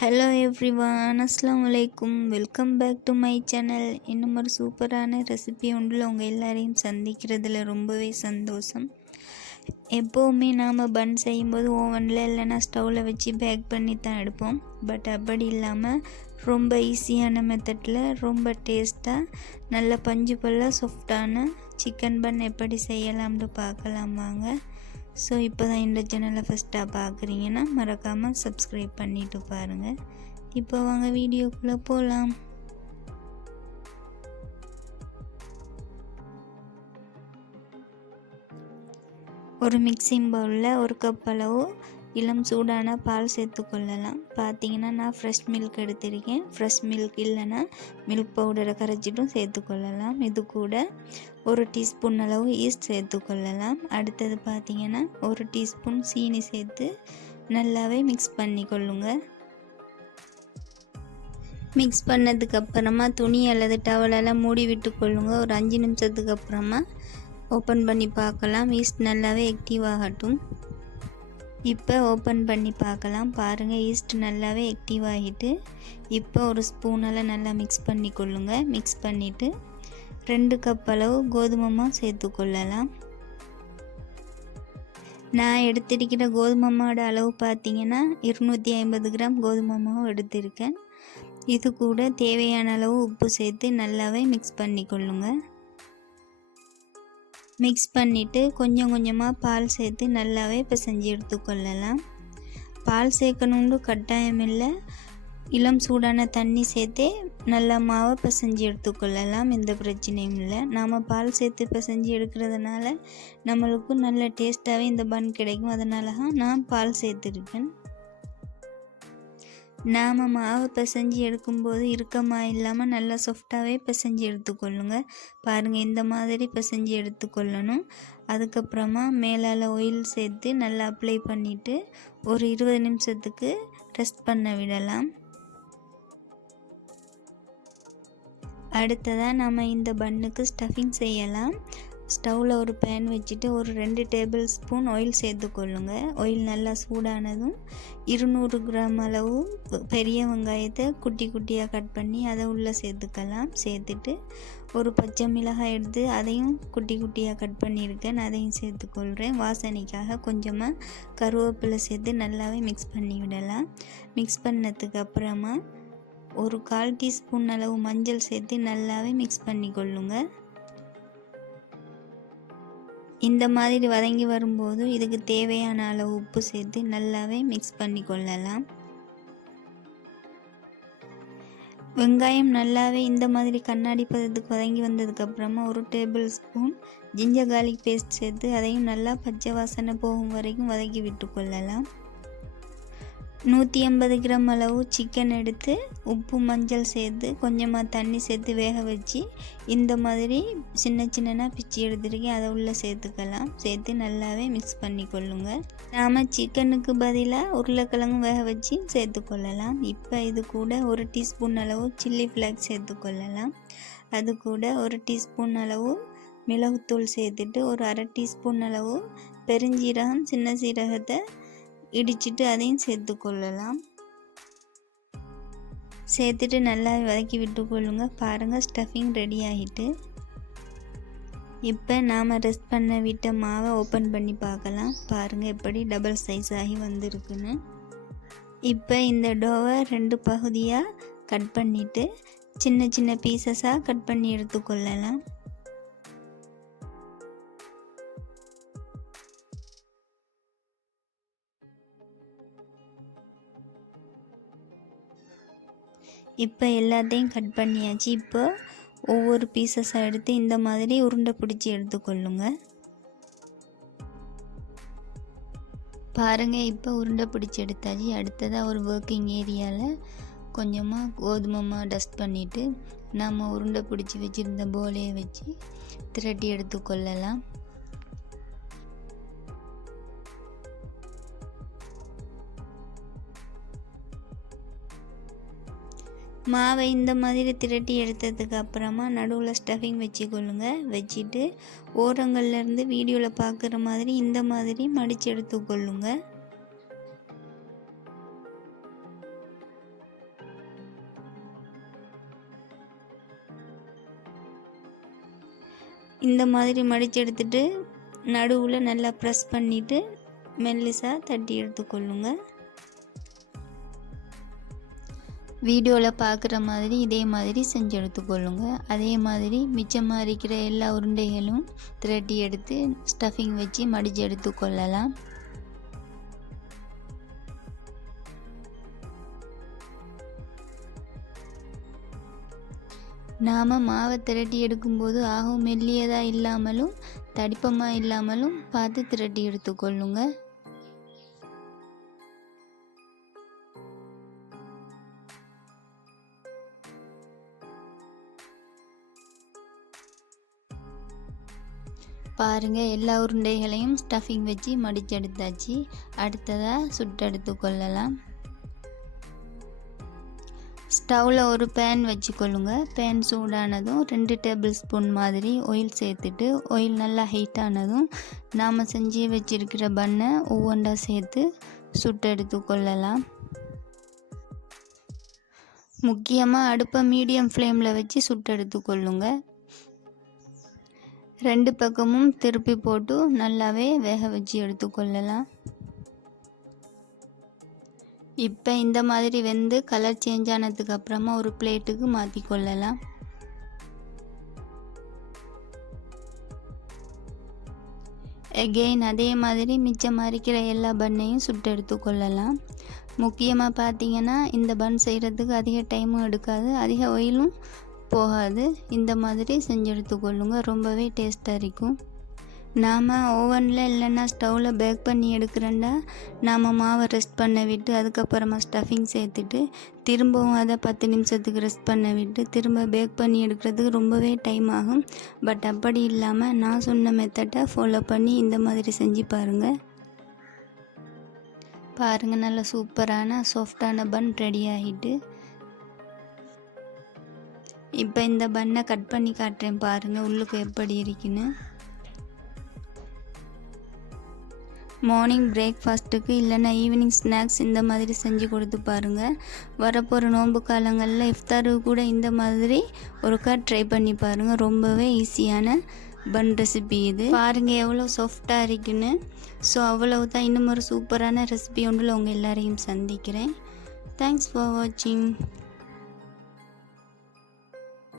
Hello everyone, அஸ்ஸலாமு அலைக்கும். Welcome back to my channel. இன்னும் ஒரு சூப்பரான ரெசிபி ஒன்றில் உங்கள் எல்லாரையும் சந்திக்கிறதுல ரொம்பவே சந்தோஷம். எப்போவுமே நாம் பன் செய்யும்போது ஓவனில் இல்லைன்னா ஸ்டவ்வில் வச்சு பேக் பண்ணி தான் எடுப்போம். பட் அப்படி இல்லாமல் ரொம்ப ஈஸியான மெத்தடில் ரொம்ப டேஸ்ட்டாக நல்ல பஞ்சு போல் சாஃப்டான சிக்கன் பன் எப்படி செய்யலாம்னு பார்க்கலாம் வாங்க. ஸோ இப்போ தான் இந்த சேனலை ஃபஸ்ட்டாக பார்க்குறீங்கன்னா மறக்காமல் சப்ஸ்கிரைப் பண்ணிவிட்டு பாருங்கள். இப்போ வாங்க வீடியோக்குள்ளே போகலாம். ஒரு மிக்சிங் பவுலில் ஒரு கப் அளவு இளம் சூடான பால் சேர்த்துக்கொள்ளலாம். பார்த்தீங்கன்னா நான் ஃப்ரெஷ் மில்க் எடுத்திருக்கேன். ஃப்ரெஷ் மில்க் இல்லைன்னா மில்க் பவுடரை கரைச்சிட்டும் சேர்த்துக்கொள்ளலாம். இது கூட ஒரு டீஸ்பூன் அளவு ஈஸ்ட் சேர்த்துக்கொள்ளலாம். அடுத்தது பார்த்தீங்கன்னா ஒரு டீஸ்பூன் சீனி சேர்த்து நல்லாவே மிக்ஸ் பண்ணி கொள்ளுங்க. மிக்ஸ் பண்ணதுக்கு அப்புறமா துணி அல்லது டவலால் மூடி விட்டு கொள்ளுங்க. ஒரு 5 நிமிஷத்துக்கு அப்புறமா ஓப்பன் பண்ணி பார்க்கலாம். ஈஸ்ட் நல்லாவே ஆக்டிவ் ஆகட்டும். இப்போ ஓப்பன் பண்ணி பார்க்கலாம். பாருங்கள், ஈஸ்ட் நல்லாவே ஆக்டிவ் ஆகிட்டு இப்போ ஒரு ஸ்பூனால் நல்லா மிக்ஸ் பண்ணி கொள்ளுங்க. மிக்ஸ் பண்ணிவிட்டு 2 கப் அளவு கோதுமை மாவு சேர்த்துக்கொள்ளலாம். நான் எடுத்திருக்கிற கோதுமை மாவோட அளவு பார்த்தீங்கன்னா 250 கிராம் கோதுமை மாவு எடுத்திருக்கேன். இது கூட தேவையான அளவு உப்பு சேர்த்து நல்லாவே மிக்ஸ் பண்ணி கொள்ளுங்க. மிக்ஸ் பண்ணிவிட்டு கொஞ்சம் கொஞ்சமாக பால் சேர்த்து நல்லாவே பிசைஞ்சு எடுத்துக்கொள்ளலாம். பால் சேர்க்கணுன்னு கட்டாயம் இல்லை, இளம் சூடான தண்ணி சேர்த்தே நல்லா மாவை பிசைஞ்சு எடுத்துக்கொள்ளலாம். எந்த பிரச்சனையும் இல்லை. நாம் பால் சேர்த்து பிசைஞ்சு எடுக்கிறதுனால நம்மளுக்கு நல்ல டேஸ்ட்டாகவே இந்த பன் கிடைக்கும். அதனால தான் நான் பால் சேர்த்துருக்கேன். நாம் மாவை பிசைஞ்சு எடுக்கும்போது இறுக்கமாக இல்லாமல் நல்லா சாஃப்டாகவே பிசைஞ்சு எடுத்துக்கொள்ளுங்க. பாருங்கள், இந்த மாதிரி பிசைஞ்சு எடுத்துக்கொள்ளணும். அதுக்கப்புறமா மேலால் ஆயில் சேர்த்து நல்லா அப்ளை பண்ணிவிட்டு ஒரு 20 நிமிஷத்துக்கு ரெஸ்ட் பண்ண விடலாம். அடுத்ததாக நம்ம இந்த பன்னுக்கு ஸ்டஃபிங் செய்யலாம். ஸ்டவ்வில் ஒரு பேன் வச்சுட்டு ஒரு 2 டேபிள் ஸ்பூன் ஆயில் சேர்த்துக்கொள்ளுங்க. ஆயில் நல்லா சூடானதும் 200 கிராம் அளவு பெரிய வெங்காயத்தை குட்டி குட்டியாக கட் பண்ணி அதை உள்ளே சேர்த்துக்கலாம். சேர்த்துட்டு ஒரு பச்சை மிளகாய் எடுத்து அதையும் குட்டி குட்டியாக கட் பண்ணியிருக்கேன், அதையும் சேர்த்துக்கொள்கிறேன். வாசனைக்காக கொஞ்சமாக கருவேப்பிலை சேர்த்து நல்லாவே மிக்ஸ் பண்ணி விடலாம். மிக்ஸ் பண்ணதுக்கு அப்புறமா ஒரு 1/4 டீஸ்பூன் அளவு மஞ்சள் சேர்த்து நல்லாவே மிக்ஸ் பண்ணி கொள்ளுங்க. இந்த மாதிரி வதங்கி வரும்போது இதுக்கு தேவையான அளவு உப்பு சேர்த்து நல்லாவே மிக்ஸ் பண்ணி கொள்ளலாம். வெங்காயம் நல்லாவே இந்த மாதிரி கண்ணாடி பதத்துக்கு வதங்கி வந்ததுக்கப்புறமா ஒரு tablespoon ginger garlic paste சேர்த்து அதையும் நல்லா பச்சை வாசனை போகும் வரைக்கும் வதக்கி விட்டு கொள்ளலாம். 150 கிராம் அளவு சிக்கன் எடுத்து உப்பு மஞ்சள் சேர்த்து கொஞ்சமாக தண்ணி சேர்த்து வேக வச்சு இந்த மாதிரி சின்ன சின்னதாக பிச்சு எடுத்துருக்கேன், அதை உள்ளே சேர்த்துக்கலாம். சேர்த்து நல்லாவே மிக்ஸ் பண்ணி கொள்ளுங்க. நாம் சிக்கனுக்கு பதிலாக உருளைக்கிழங்கு வேக வச்சு சேர்த்துக்கொள்ளலாம். இப்போ இது கூட ஒரு டீஸ்பூன் அளவு சில்லி ஃப்ளேக்ஸ் சேர்த்துக்கொள்ளலாம். அது கூட ஒரு டீஸ்பூன் அளவு மிளகுத்தூள் சேர்த்துட்டு ஒரு 1/2 டீஸ்பூன் அளவு பெருஞ்சீரகம் சின்ன சீரகத்தை இடிச்சிட்டு அதையும் சேர்த்துக்கொள்ளலாம். சேர்த்துட்டு நல்லா வதக்கி விட்டுக்கொள்ளுங்க. பாருங்கள், ஸ்டஃபிங் ரெடி ஆகிட்டு இப்போ நாம் ரெஸ்ட் பண்ண விட்ட மாவை ஓப்பன் பண்ணி பார்க்கலாம். பாருங்கள் எப்படி டபுள் சைஸ் ஆகி வந்திருக்குன்னு. இப்போ இந்த டோவை 2 பகுதியாக கட் பண்ணிவிட்டு சின்ன சின்ன பீசஸாக கட் பண்ணி எடுத்துக்கொள்ளலாம். இப்போ எல்லாத்தையும் கட் பண்ணியாச்சு. இப்போ ஒவ்வொரு பீசஸாக எடுத்து இந்த மாதிரி உருண்டை பிடிச்சி எடுத்துக்கொள்ளுங்க. பாருங்கள், இப்போ உருண்டை பிடிச்சி எடுத்தாச்சு. அடுத்ததாக ஒரு ஒர்க்கிங் ஏரியாவில் கொஞ்சமாக கோதுமை மாவு டஸ்ட் பண்ணிவிட்டு நம்ம உருண்டை பிடிச்சி வச்சுருந்த போலையை வச்சு திரட்டி எடுத்துக்கொள்ளலாம். மாவை இந்த மாதிரி திரட்டி எடுத்ததுக்கு அப்புறமா நடுவில் ஸ்டஃபிங் வச்சுக்கொள்ளுங்க. வச்சுட்டு ஓரங்கள்லேருந்து வீடியோவில் பார்க்குற மாதிரி இந்த மாதிரி மடித்து எடுத்துக்கொள்ளுங்க. இந்த மாதிரி மடித்து எடுத்துட்டு நடுவில் நல்லா ப்ரெஸ் பண்ணிவிட்டு மெல்லிசாக தட்டி எடுத்துக்கொள்ளுங்க. வீடியோவில் பார்க்குற மாதிரி இதே மாதிரி செஞ்சு எடுத்துக்கொள்ளுங்க. அதே மாதிரி மிச்சமாக இருக்கிற எல்லா உருண்டைகளும் திரட்டி எடுத்து ஸ்டஃபிங் வச்சு மடித்து எடுத்துக்கொள்ளலாம். நாம் மாவை திரட்டி எடுக்கும்போது ஆகும் மெல்லியதாக இல்லாமலும் தடிப்பமாக இல்லாமலும் பார்த்து திரட்டி எடுத்துக்கொள்ளுங்க. பாருங்கள், எல்லா உருண்டைகளையும் ஸ்டஃபிங் வச்சு மடிச்செடுத்தாச்சு. அடுத்ததாக சுட்டெடுத்து கொள்ளலாம். ஸ்டவ்வில் ஒரு பேன் வச்சுக்கொள்ளுங்க. பேன் சூடானதும் 2 டேபிள் ஸ்பூன் மாதிரி ஆயில் சேர்த்துட்டு ஆயில் நல்லா ஹீட் ஆனதும் நாம் செஞ்சு வச்சிருக்கிற பண்ணை ஒவ்வொன்றா சேர்த்து சுட்டெடுத்து கொள்ளலாம். முக்கியமாக அடுப்பை மீடியம் ஃப்ளேமில் வச்சு சுட்டெடுத்து கொள்ளுங்க. 2 பக்கமும் திருப்பி போட்டு நல்லாவே வேக வச்சு எடுத்துக்கொள்ளலாம். இப்போ இந்த மாதிரி வெந்து கலர் சேஞ்ச் ஆனதுக்கு அப்புறமா ஒரு பிளேட்டுக்கு மாற்றி கொள்ளலாம். எகெயின் அதே மாதிரி மிச்சம் அரிக்கிற எல்லா பன்னையும் சுட்டு எடுத்துக்கொள்ளலாம். முக்கியமாக பார்த்தீங்கன்னா இந்த பன் செய்கிறதுக்கு அதிக டைமும் எடுக்காது, அதிக ஆயிலும் போகாது. இந்த மாதிரி செஞ்சு எடுத்துக்கொள்ளுங்க, ரொம்பவே டேஸ்ட்டாக இருக்கும். நாம் ஓவனில் இல்லைன்னா ஸ்டவ்வில் பேக் பண்ணி எடுக்கிறேன்டா நாம் மாவை ரெஸ்ட் பண்ண விட்டு அதுக்கப்புறமா ஸ்டஃபிங் சேர்த்துட்டு திரும்பவும் அதை 10 நிமிஷத்துக்கு ரெஸ்ட் பண்ண விட்டு திரும்ப பேக் பண்ணி எடுக்கிறதுக்கு ரொம்பவே டைம் ஆகும். பட் அப்படி இல்லாமல் நான் சொன்ன மெத்தடை ஃபாலோ பண்ணி இந்த மாதிரி செஞ்சு பாருங்கள். நல்ல சூப்பரான சாஃப்டான பன் ரெடி ஆகிட்டு. இப்போ இந்த பண்ணை கட் பண்ணி காட்டுறேன் பாருங்கள் உள்ளுக்கு எப்படி இருக்குன்னு. மார்னிங் பிரேக்ஃபாஸ்ட்டுக்கு இல்லைன்னா ஈவினிங் ஸ்நாக்ஸ் இந்த மாதிரி செஞ்சு கொடுத்து பாருங்கள். வரப்போகிற நோன்பு காலங்களில் இஃப்தாருக்கு கூட இந்த மாதிரி ஒருக்கா ட்ரை பண்ணி பாருங்கள். ரொம்பவே ஈஸியான பன் ரெசிபி இது. பாருங்கள் எவ்வளோ சாஃப்டாக இருக்குன்னு. ஸோ அவ்வளவு தான். இன்னும் ஒரு சூப்பரான ரெசிபி ஒன்றில் உங்கள் எல்லாரையும் சந்திக்கிறேன். தேங்க்ஸ் ஃபார் வாட்சிங்.